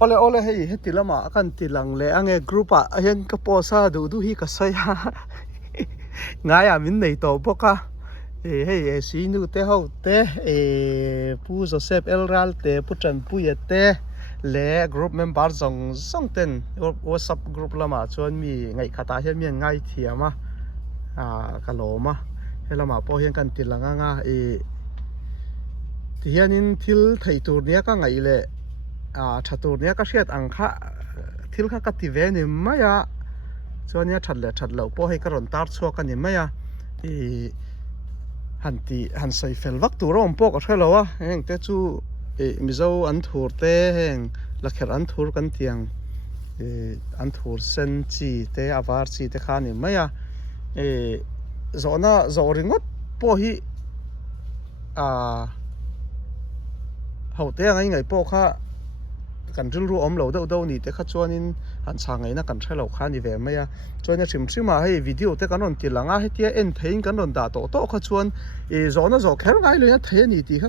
ole hei heti lama kan tilang le ange group a hian ka posa du hi ka saya ngaya min nei to boka hei sinu te ho te pu Joseph Elral te putran puye te le group member zong ten WhatsApp group lama chuan mi ngai khata hian mi ngai thiama kaloma helama po hian kan tilanga nga thì hianin thil thei tur nia ka ngai le thatur nia ka hriat ang kha thil kha ka ti ve ni maya chuania that lo po hei ka ron tar chhuak ani maya han sei fel vak tur om po ka thelo a heng te chu mizo an thur te heng la kher an thur kan tiang an thur sen chi te avar chi te kha ni maya zona zoringot po hi hậu te ngai po kha kan ril ru om lo do ni te kha chuanin han changai na kan thelo kha ni ve maya chuan chim hei video te kan on tilanga hetia en thein kan on da to kha chuan zona zo kher ngai le na the ni ti kha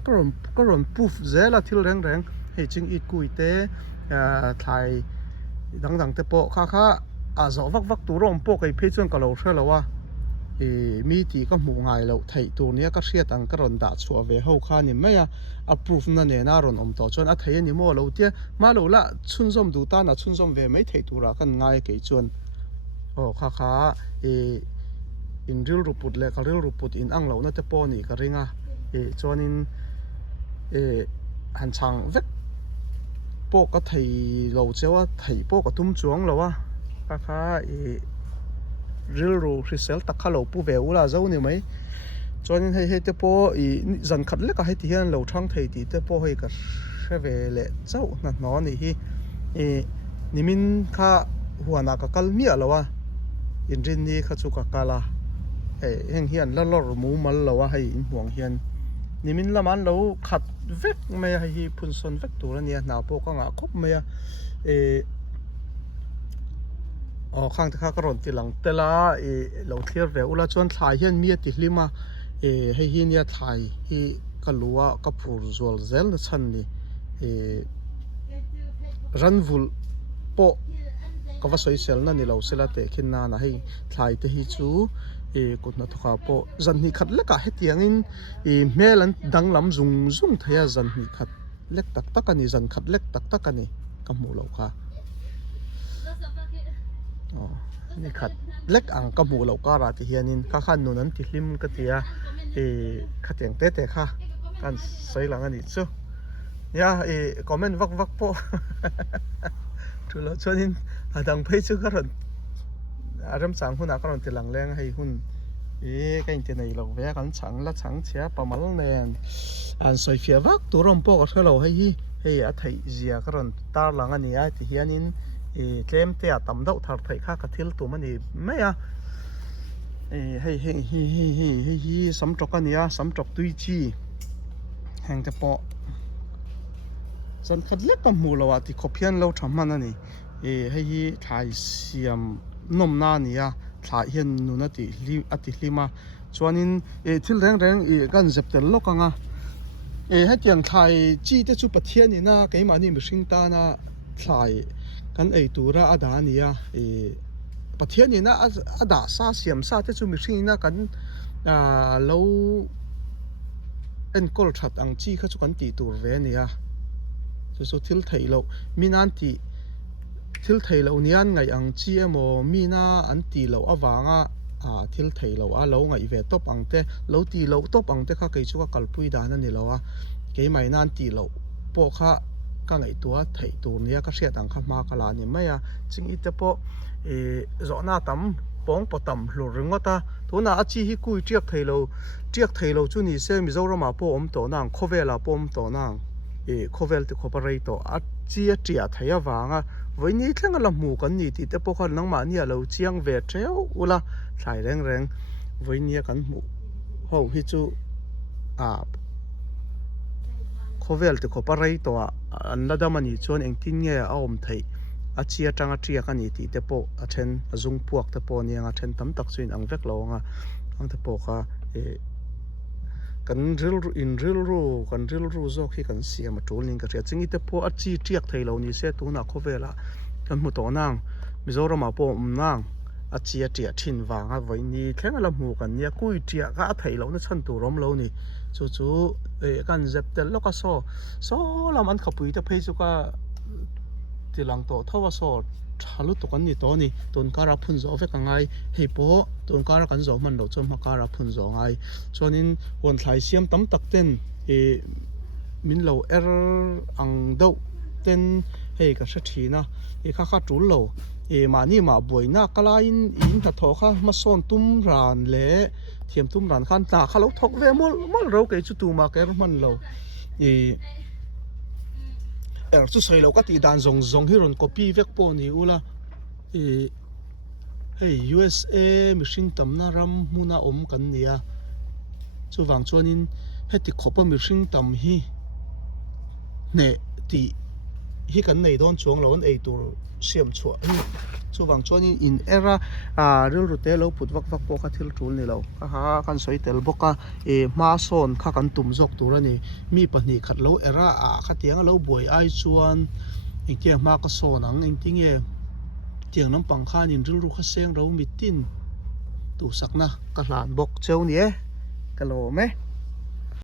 karon puf zela thil reng hei ching it kui te thai dang te po kha zo vak tu rom po kai phe chuan ka lo thelo wa mi ti ka mu ngai lo thei tur nia ka hriat ang ka ron da chua ve ho kha ni maya approve na ne na ron om to chuan a thei ni mo lo tia ma lo la chun zom du ta na chun zom ve mai thei tura kan ngai ke chuan kha in ril ruput le ka ril ruput in ang lo na te po ni ka ringa chuanin han chang vek po ka thei lo chewa thei po ka tum chuang lo wa kha ril ru result ta khalo pu ve ula zo ni mai chuanin hei te po zan khat le ka hei ti hian lo thang thei ti te po hei ka hre le chau na no ni hi nimin kha huana ka kal mi alawa in rin ni kha chu ka kala heng hian la lor mu mal lawa hei in huang hian nimin laman lo khat vek mai hi phun son vek tur ania na po ka nga khop mai khang te kha ka ron tilang tela lo thlir ve ula chuan thlai hian mi ti hlima hei hi nia thlai hi kalua ka phur zual zel na chan ni ranvul po ka va soi sel na ni lo sela te khin na hei thlai te hi chu kut na thoka po zan hi khat leka hetiang in melan danglam zung thaya zan hi khat lek tak ani zan khat lek tak ani ka mu lo kha ni khat lek ang ka mu lo ka ra ti hianin ka khan nun an ti hlim ka tia khateng te kha kan sei lang ani chu ya comment vak po thulo chuanin adang phei chu ka ron aram chang huna ka ron tilang leng hei hun ka in te nei lo ve kan chang la chang chia pamal nen an soi fia vak turom po ka thelo hei a thei zia ka ron tar lang ani a ti hianin tlem te tam deuh thar thei kha ka thil tu mani maya hi samtok ania samtok tui chi heng te po zan khat le ka mu lawa ti khopian lo thamman ani hi thai siam nom na nia thla hian nuna ti ati hlima chuanin thil reng kan zep tel lokanga hetiang thai chi te chu pathian ina keimani mihring ta na thlai kan ei tura ada ania pathian ina ada sa siam sa te chu mihring na kan lo en kol that ang chi kha chu kan ti tur ve nia so thil thei lo minan ti thil thei lo nian ngai ang chi emo mina an ti lo awanga thil thei lo a lo ngai ve top ang te lo ti lo top ang te kha kei chu ka kalpui dan ani lo a ke mai nan ti lo po kha ka ngai tua thei tur nia ka hriat ang kha ma kala ni maya ching ite po zo na tam pong potam hlur ringota tuna achi hi kui tiak thei lo chu ni se Mizoram po om to nang khovela pom to nang khovel te khoparaito achi tia thaya wanga voini thlanga la mu kan ni ti te po khan nang ma nia lo chiang ve treo ula thlai reng voini kan mu ho hi chu khovel te khoparaito an ladamani chon engtin nge a om thei achia tanga tria kan ni ti te po a then azung puak te po ni anga then tam tak chuin ang vek lo anga ang te po kha kan drill ru zo khi kan siam a tul ning ka ria chingi te po a chi tiak theilo ni se tu na khovela kan mu to nang Mizoram a po nang a chia tia thin wanga voi ni thleng la mu kan nia kui tia ka theilo na chan tu rom lo ni chu kan zep tel lo ka so lam an khapui te phei chu ka tilang to thawa so thalu to kan ni to ni ton kara phun zo ve ka ngai hei po ton kara kan zo man lo chom ma kara phun zo ngai chuanin hon thlai siam tam tak ten min lo ang do ten hei ka hre thina kha tul lo mani ma boina kalain in tha tho kha ma son tum ran le thiam tum ran khan ta kha lo thok ve mol ro ke chu tu ma ke man lo chu sei lo ka ti dan zong hi ron copy vek po ni ula hei USA machine tam na ram muna om kan nia chu wang chuanin heti khopa machine tam hi ne ti hi kan nei don chuang lo an ei tur siam chua chu wang chuanin in era ril rute lo put vak po ka thil tul ni lo ha kan soi tel boka ma son kha kan tum jok tur ani mi pahni khat lo era kha tiang lo boi ai chuan engke ma ka son ang engtinge tiang nam pang khan in ril ru kha seng ro mitin tu sakna ka hlan bok cheu ni ka lo me